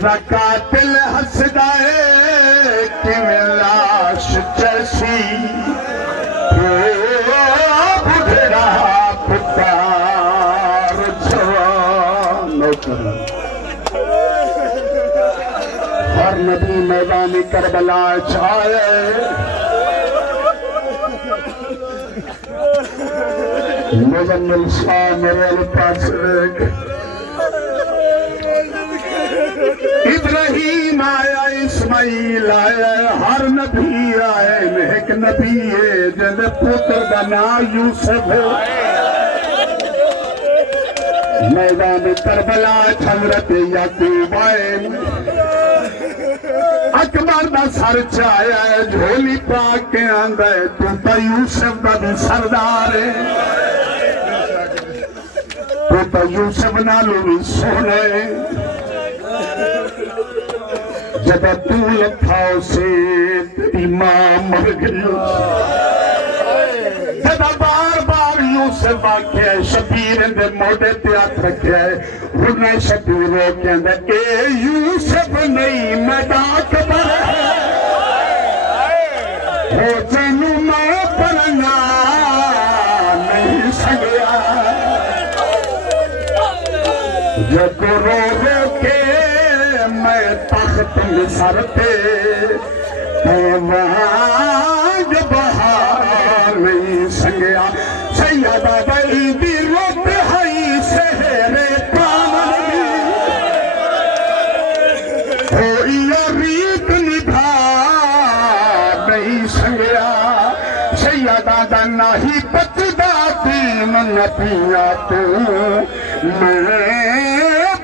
मेरा कातिल हसदा है कि मैं लाश जैसी बुढ़ा पुकार जवान हर नबी मैदान करबला छाए मुजम्मिल शाह मेरे पास इब्राहिम आया इस्माइल आया हर नबी आए एक नबी है जिंदे पुत्र का नाम यूसुफ मैदान करबला हजरत याकूब आए अकबर का सर चाया झोली पा के आंदा तू तो यूसुफ का भी सरदार है तू तो यूसुफ नालों भी सोने जब तू लथा से तेरी मां मर गई जब बार बार यूसुफ आखे शबीर दे मोढे ते हथ रखे उन्हें शबीर रो कहंदा ए यूसुफ नहीं मैं अकबर हो तेनू मैं पढ़ना नहीं सकिया जब रो रो के मैं तख्त सर पे बहार नहीं संगया सैयदा बली दी रोट हई सहरे पावन हो रीत निभा नहीं संगया सैयदा दा नाही पचदा दीन न पिया तू मैं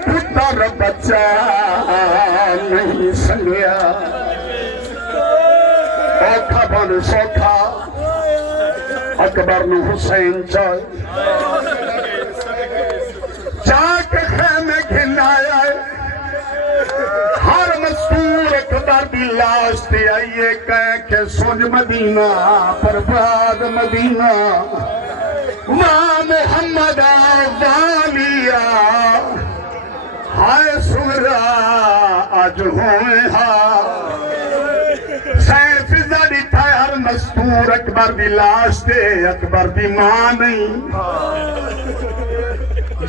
पुत्र बच्चा नहीं संगया औखा बन सौखा अकबर ने हुसैन चाक खेमे घिनाया हर मस्तूर अकबर की लाश ते आइए कह के सुन मदीना बर्बाद मदीना मां मोहम्मद वालिया हाय सुरा आज होए हा सैफिजा दिखा हर मस्तूर अकबर की लाश ते अकबर की मां नहीं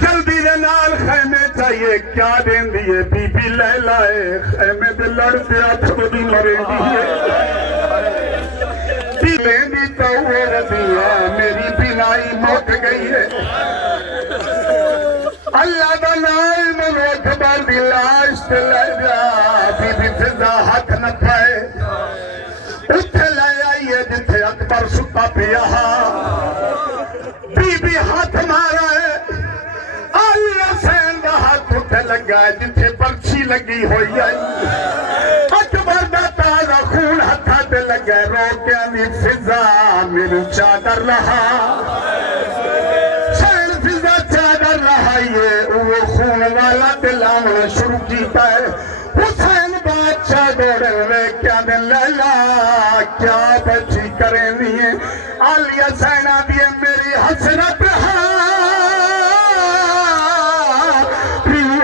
जल्दी दे नाल खैमे चाहिए क्या देंदी है बीबी ले लाए खैमे दे लड़ते हथ बड़ी मरेंदी है लेंदी तो वो रदी है मेरी बिनाई मुक गई है अल्लाह का नाम अकबर की लाश ते ले जा बीबी फिजा हाथ न पाए उथे ले आइए जिथे अकबर सुता पिया बीबी हाथ मारा है अली हुसैन का हाथ उथे लगा है जिथे पर्ची लगी हुई है अकबर का ताजा खून हथा ते लगा रोके नी फिजा मेरी चादर रहा वो खून वाला लावना शुरू किया है हुसैन बादशाह दौड़े हुए क्या दिन लैला क्या बची करेनी है आलिया सैना भी मेरी हसरत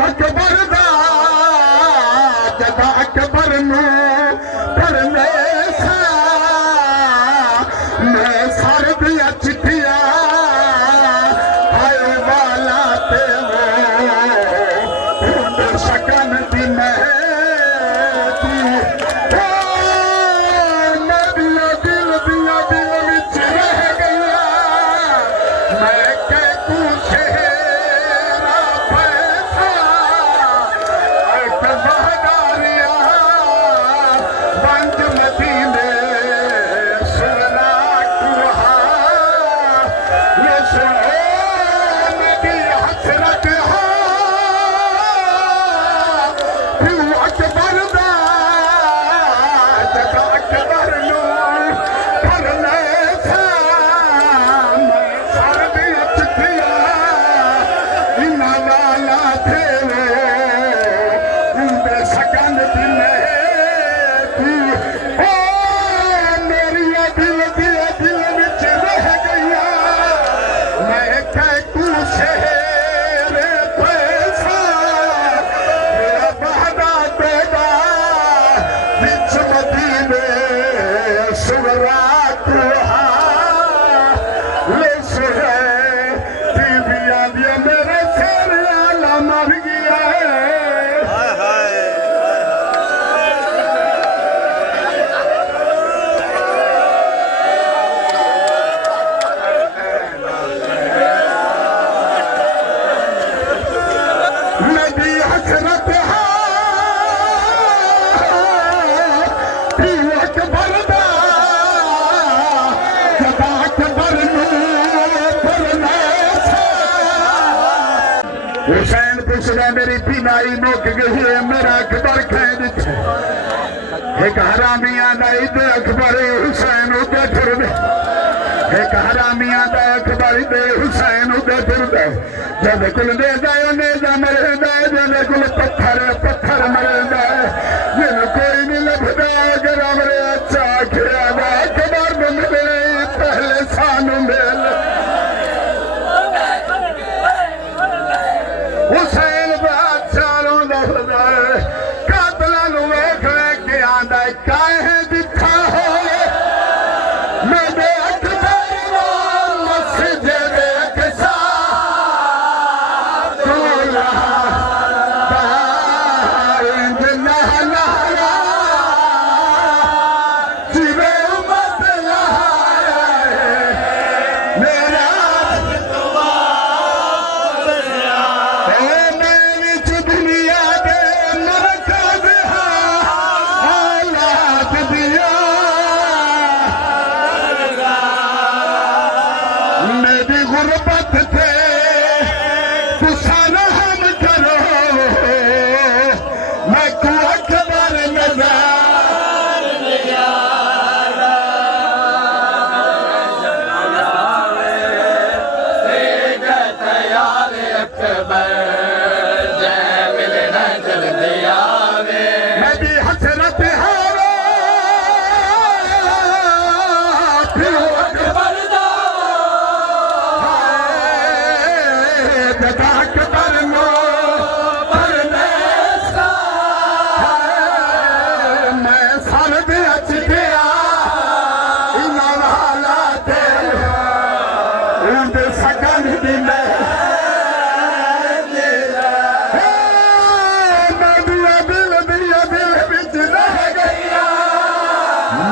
अकबर दा जदा अकबर करने मैं सर दिया चिट्ठिया मर गया नबी हसरत हुसैन पुछदा मेरी बीमारी मुक गई है मेरा अकबर कैद एक हरामिया दा इधर अकबर हुसैन उधर फिरदे एक हरामिया दा अकबर दे हुसैन उधर फिरदे जब कुल दे जाए ने जा मरे दे जने कुल पत्थर मरे दे जिन कोई नहीं लभदा अगर हमरे अच्छा खिया दा अकबर ने मिले पहले सानू मिल हुसैन बादशाह रोंदा कातला नू वेख के आंदा काहे दिखा हो मेरे अकबर दा मस्जिद दे अक्सा तोला इंज नहला जिवे उम्मत लहाया मेरा गुरबत थे गुस्सा हम करो मैं को अकबर नजार नबी हसरत हारो अकबर नो मैं सर दे अच गया इन्हां हालात उंदे सकन दी मैं दिल विच रह गया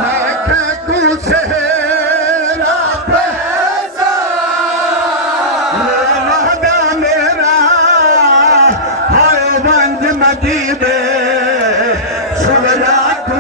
मैं के कुसेरा पैसा मजीद सुलरा को